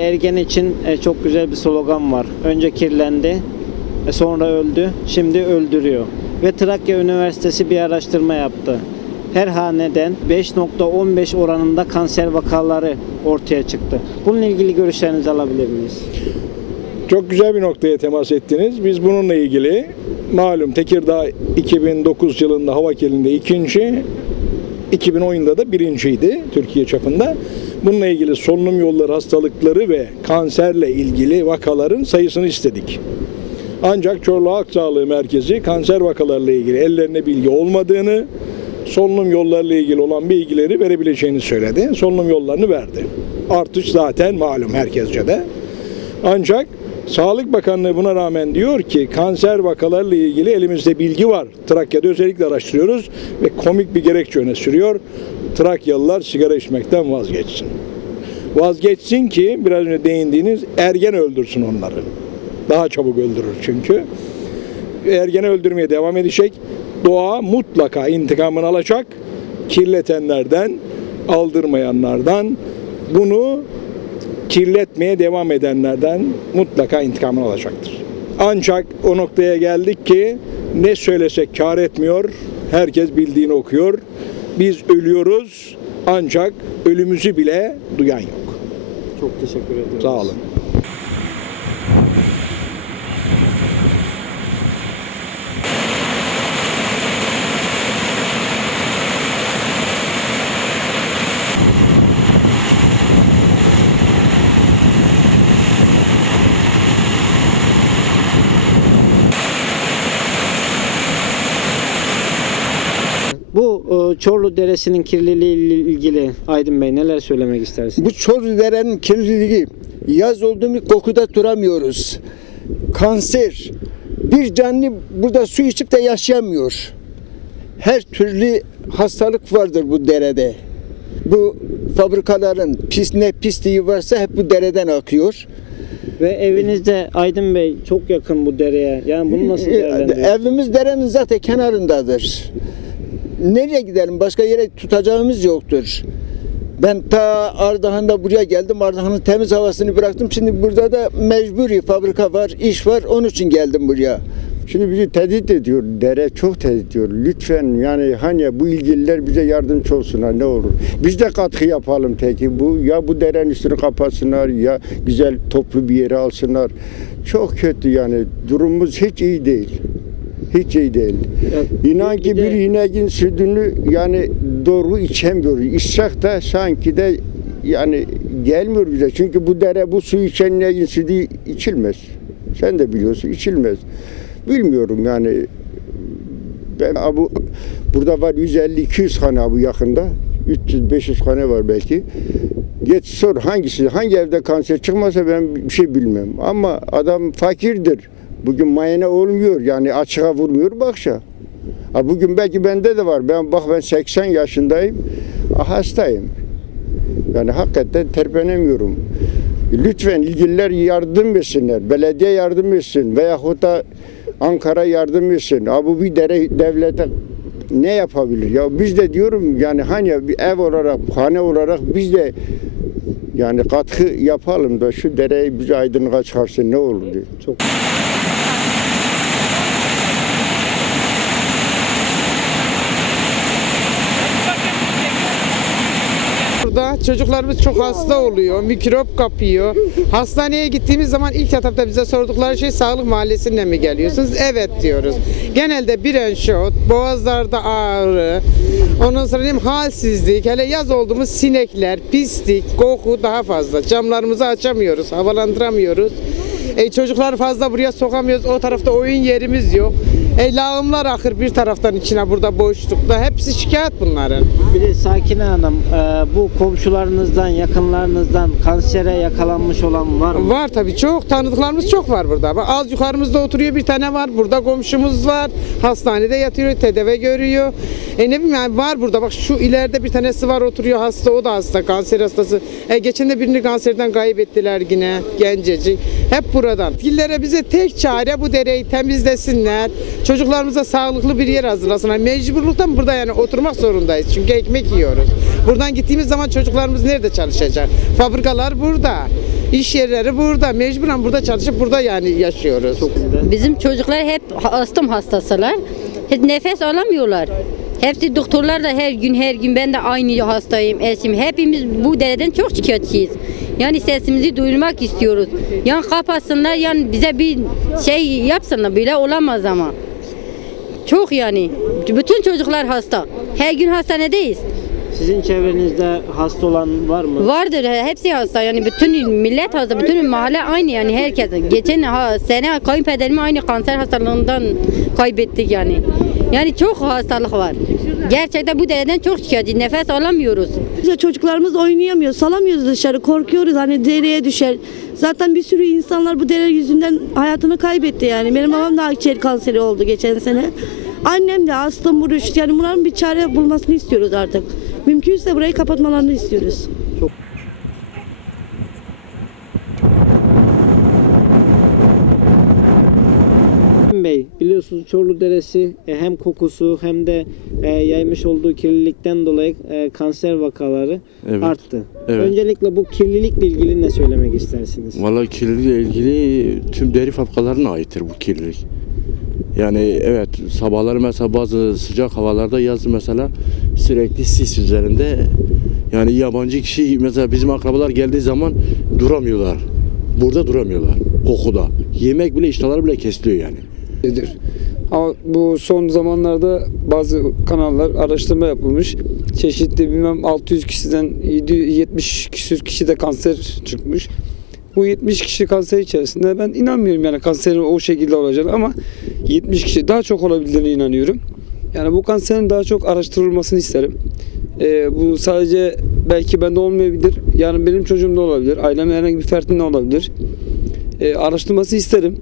Ergen için e, çok güzel bir slogan var. Önce kirlendi, e, sonra öldü, şimdi öldürüyor. Ve Trakya Üniversitesi bir araştırma yaptı. Her haneden 5.15 oranında kanser vakaları ortaya çıktı. Bununla ilgili görüşlerinizi alabilir miyiz? Çok güzel bir noktaya temas ettiniz. Biz bununla ilgili malum Tekirdağ 2009 yılında hava kirliliğinde ikinci, 2010 yılında da birinciydi Türkiye çapında. Bununla ilgili solunum yolları hastalıkları ve kanserle ilgili vakaların sayısını istedik. Ancak Çorlu Halk Sağlığı Merkezi kanser vakalarla ilgili ellerine bilgi olmadığını, solunum yollarıyla ilgili olan bilgileri verebileceğini söyledi. Solunum yollarını verdi. Artış zaten malum herkesce de. Ancak Sağlık Bakanlığı buna rağmen diyor ki kanser vakalarla ilgili elimizde bilgi var. Trakya'da özellikle araştırıyoruz ve komik bir gerekçe öne sürüyor. Trakyalılar sigara içmekten vazgeçsin. Vazgeçsin ki biraz önce değindiğiniz ergen öldürsün onları. Daha çabuk öldürür çünkü. Ergeni öldürmeye devam edecek. Doğa mutlaka intikamını alacak. Kirletenlerden, aldırmayanlardan, bunu kirletmeye devam edenlerden mutlaka intikamını alacaktır. Ancak o noktaya geldik ki ne söylesek kar etmiyor. Herkes bildiğini okuyor. Biz ölüyoruz ancak ölümümüzü bile duyan yok. Çok teşekkür ederim. Sağ olun. Çorlu Deresi'nin kirliliği ile ilgili Aydın Bey neler söylemek istersiniz? Bu Çorludere'nin kirliliği yaz oldu mu kokuda duramıyoruz. Kanser. Bir canlı burada su içip de yaşayamıyor. Her türlü hastalık vardır bu derede. Bu fabrikaların pis ne pisliği varsa hep bu dereden akıyor. Ve evinizde Aydın Bey çok yakın bu dereye. Yani bunu nasıl E, değerlendiriyorsunuz? Evimiz derenin zaten kenarındadır. Nereye gidelim? Başka yere tutacağımız yoktur. Ben ta Ardahan'da buraya geldim. Ardahan'ın temiz havasını bıraktım. Şimdi burada da mecburi fabrika var, iş var. Onun için geldim buraya. Şimdi bizi tehdit ediyor. Dere çok tehdit ediyor. Lütfen yani hani bu ilgililer bize yardımcı olsunlar ne olur. Biz de katkı yapalım peki. Bu ya bu derenin üstünü kapatsınlar ya güzel toplu bir yere alsınlar. Çok kötü yani durumumuz hiç iyi değil. Hiç iyi değil. Ya, İnan bir ki bir ineğin sütünü yani doğru içemiyoruz. İçsek de sanki de yani gelmiyor bize. Çünkü bu dere bu suyu içen ineğin sütü içilmez. Sen de biliyorsun içilmez. Bilmiyorum yani ben bu burada var 150-200 hane bu yakında. 300-500 hane var belki. Geç sor hangisi, hangi evde kanser çıkmasa ben bir şey bilmem. Ama adam fakirdir. Bugün mayene olmuyor yani açığa vurmuyor bakşa. Ha bugün belki bende de var. Ben bak ben 80 yaşındayım. Ha, Hastayım. Yani hakikaten terpenemiyorum. Lütfen ilgililer yardım etsinler. Belediye yardım etsin veyahut da Ankara yardım etsin. Ha bu bir dere devlete ne yapabilir? Ya biz de diyorum yani hani bir ev olarak, hane olarak biz de yani katkı yapalım da şu dereyi bize aydınlığa çıkarsın ne olur diye. Çok Burada çocuklarımız çok hasta oluyor, mikrop kapıyor. Hastaneye gittiğimiz zaman ilk etapta bize sordukları şey sağlık mahallesinden mi geliyorsunuz? Evet diyoruz. Genelde birenşot, boğazlarda ağrı, ondan sonra diyeyim halsizlik, hele yaz olduğumuz sinekler, pislik, koku daha fazla. Camlarımızı açamıyoruz, havalandıramıyoruz. E, çocukları fazla buraya sokamıyoruz. O tarafta oyun yerimiz yok. E, lağımlar akır bir taraftan içine burada boşlukta. Hepsi şikayet bunların. Bir de Sakine Hanım, e, bu komşularınızdan, yakınlarınızdan kansere yakalanmış olan var mı? Var tabii çok tanıdıklarımız çok var burada. Bak az yukarımızda oturuyor bir tane var. Burada komşumuz var. Hastanede yatıyor, tedavi görüyor. E ne bileyim yani var burada. Bak şu ileride bir tanesi var oturuyor hasta. O da hasta, kanser hastası. E geçen de birini kanserden kaybettiler yine gencecik. Hep buradan. Yetkililere bize tek çare bu dereyi temizlesinler. Çocuklarımıza sağlıklı bir yer hazırlasınlar. Mecburluktan burada yani oturmak zorundayız. Çünkü ekmek yiyoruz. Buradan gittiğimiz zaman çocuklarımız nerede çalışacak? Fabrikalar burada. İş yerleri burada. Mecburen burada çalışıp burada yani yaşıyoruz. Bizim çocuklar hep astım hastasılar. Hiç nefes alamıyorlar. Hepsi doktorlar da her gün her gün ben de aynı hastayım eşim. Hepimiz bu dereden çok şikayetçiyiz. Yani sesimizi duyurmak istiyoruz. Yani kapatsınlar yani bize bir şey yapsınlar böyle olamaz ama. Çok yani. Bütün çocuklar hasta. Her gün hastanedeyiz. Sizin çevrenizde hasta olan var mı? Vardır hepsi hasta yani bütün millet hasta, bütün mahalle aynı yani herkes. Geçen ha, sene kayınpederimi aynı kanser hastalığından kaybettik yani. Yani çok hastalık var. Gerçekten bu dereden çok şikayetçi. Nefes alamıyoruz. Bize çocuklarımız oynayamıyor, salamıyoruz dışarı, korkuyoruz hani dereye düşer. Zaten bir sürü insanlar bu dere yüzünden hayatını kaybetti yani. Benim babam da akciğer kanseri oldu geçen sene. Annem de astım, buruş. Yani bunların bir çare bulmasını istiyoruz artık. Mümkünse burayı kapatmalarını istiyoruz. Emin Bey biliyorsunuz Çorlu Deresi e, hem kokusu hem de e, yaymış olduğu kirlilikten dolayı e, kanser vakaları Evet. arttı. Evet. Öncelikle bu kirlilikle ilgili ne söylemek istersiniz? Valla kirliliğe ilgili tüm deri fabrikalarına aittir bu kirlilik. Yani evet sabahları mesela bazı sıcak havalarda yazın mesela sürekli sis üzerinde yani yabancı kişi mesela bizim akrabalar geldiği zaman duramıyorlar. Burada duramıyorlar kokuda. Yemek bile iştahları bile kesiliyor yani. nedir? Ama bu son zamanlarda bazı kanallar araştırma yapılmış. Çeşitli bilmem 600 kişiden 70 küsür kişi de kanser çıkmış. Bu 70 kişi kanser içerisinde ben inanmıyorum yani kanserin o şekilde olacağını ama 70 kişi daha çok olabildiğine inanıyorum. Yani bu kanserin daha çok araştırılmasını isterim. Ee, bu sadece belki bende olmayabilir. Yani benim çocuğumda olabilir. Ailemin herhangi bir fertinde olabilir. Ee, araştırması isterim.